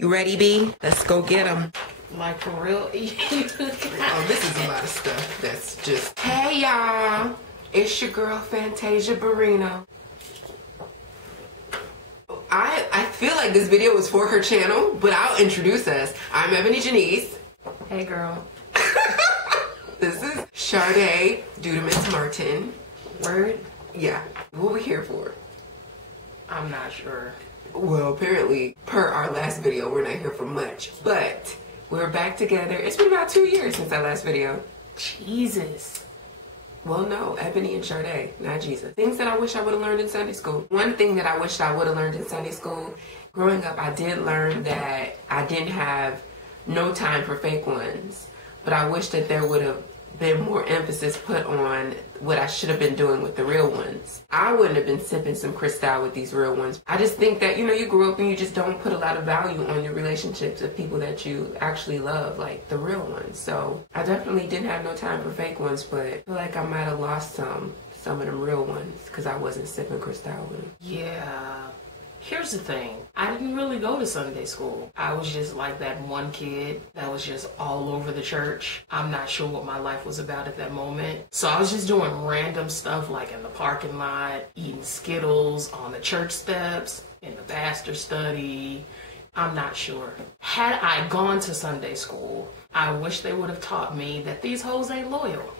You ready, B? Let's go get them. Like, for real? Oh, this is a lot of stuff that's just... Hey, y'all. It's your girl, Fantasia Barrino. I feel like this video was for her channel, but I'll introduce us. I'm Ebony Janice. Hey, girl. This is Sade, due to Miss Martin. Word? Yeah. What we here for? I'm not sure. Well, apparently, per our last video, we're not here for much. But we're back together. It's been about 2 years since that last video. Jesus. Well, no, Ebony and Sade, not Jesus. Things that I wish I would have learned in Sunday school. One thing that I wished I would have learned in Sunday school, growing up, I did learn that I didn't have no time for fake ones. But I wish that there would have been more emphasis put on what I should have been doing with the real ones. I wouldn't have been sipping some Cristal with these real ones. I just think that, you grew up and you just don't put a lot of value on your relationships with people that you actually love, like the real ones. So I definitely didn't have no time for fake ones, but I feel like I might have lost some of them real ones because I wasn't sipping Cristal with them. Yeah. Here's the thing. I didn't really go to Sunday school. I was just like that one kid that was just all over the church. I'm not sure what my life was about at that moment. So I was just doing random stuff like in the parking lot, eating Skittles on the church steps, in the pastor study. I'm not sure. Had I gone to Sunday school, I wish they would have taught me that these hoes ain't loyal.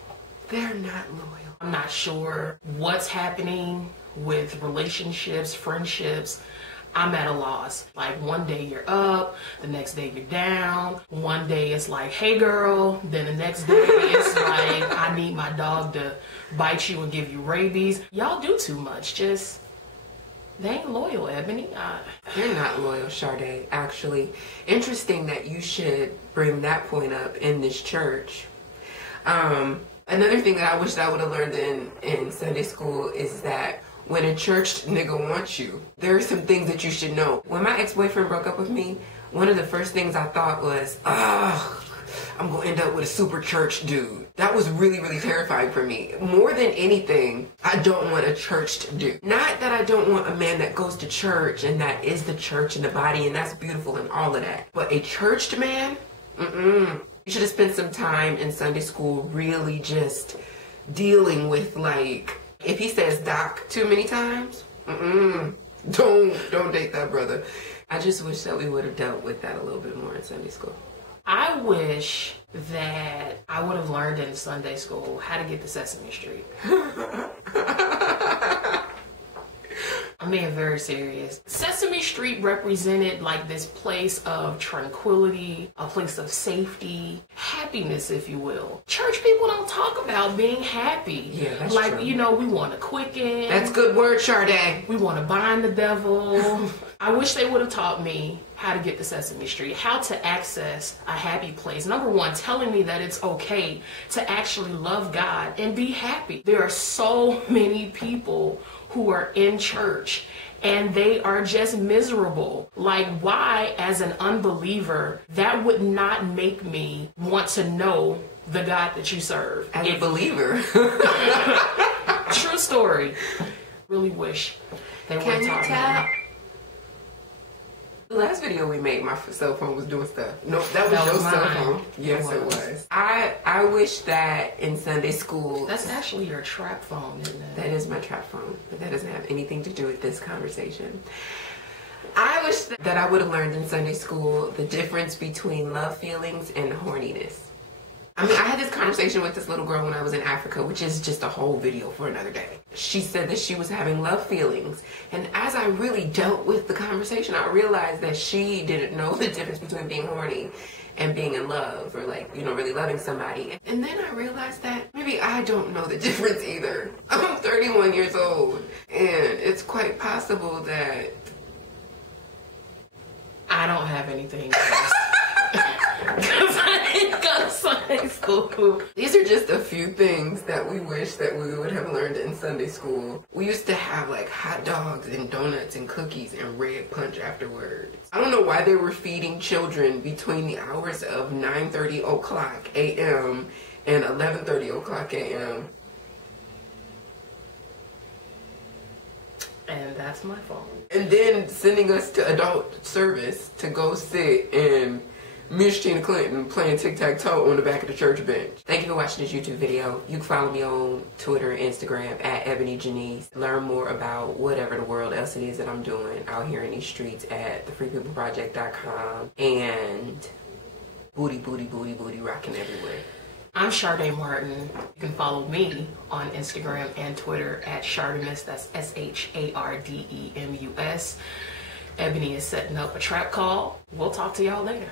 They're not loyal. I'm not sure what's happening with relationships, friendships. I'm at a loss. Like, one day you're up, the next day you're down. One day it's like, hey girl. Then the next day it's like, I need my dog to bite you and give you rabies. Y'all do too much. Just, they ain't loyal, Ebony. They're not loyal, Sade, actually. Interesting that you should bring that point up in this church. Another thing that I wish that I would have learned in Sunday school is that when a church nigga wants you, there are some things that you should know. When my ex-boyfriend broke up with me, one of the first things I thought was, I'm gonna end up with a super church dude. That was really, really terrifying for me. More than anything, I don't want a churched dude. Not that I don't want a man that goes to church and that is the church and the body and that's beautiful and all of that. But a churched man? You should have spent some time in Sunday school really just dealing with, like, if he says doc too many times, don't date that brother. I just wish that we would have dealt with that a little bit more in Sunday school. I wish that I would have learned in Sunday school how to get to Sesame Street. I'm being very serious. Sesame Street represented like this place of tranquility, a place of safety, happiness, if you will. Church people don't talk about being happy. Yeah, that's like, true. We want to quicken. That's good word, Sade. We want to bind the devil. I wish they would have taught me how to get to Sesame Street, how to access a happy place. Number one, telling me that it's okay to actually love God and be happy. There are so many people who are in church and they are just miserable. Like, why, as an unbeliever, that would not make me want to know the God that you serve. As a believer. True story. Really wish they would have taught me. The last video we made, my cell phone was doing stuff. No, that was your cell phone. Yes, it was. I wish that in Sunday school... That's actually your trap phone, isn't it? That is my trap phone, but that doesn't have anything to do with this conversation. I wish that I would have learned in Sunday school the difference between love feelings and horniness. I mean, I had this conversation with this little girl when I was in Africa, which is just a whole video for another day. She said that she was having love feelings. And as I really dealt with the conversation, I realized that she didn't know the difference between being horny and being in love or, like, really loving somebody. And then I realized that maybe I don't know the difference either. I'm 31 years old and it's quite possible that... I don't have anything else. Because I didn't go to Sunday school. These are just a few things that we wish that we would have learned in Sunday school. We used to have like hot dogs and donuts and cookies and red punch afterwards. I don't know why they were feeding children between the hours of 9:30 o'clock a.m. and 11:30 o'clock a.m. And that's my fault. And then sending us to adult service to go sit and Miss Tina Clinton playing tic-tac-toe on the back of the church bench. Thank you for watching this YouTube video. You can follow me on Twitter and Instagram at Ebony Janice. Learn more about whatever the world else it is that I'm doing out here in these streets at thefreepeopleproject.com. And booty rocking everywhere. I'm Sharday Martin. You can follow me on Instagram and Twitter at Shardemus. That's SHARDEMUS. Ebony is setting up a trap call. We'll talk to y'all later.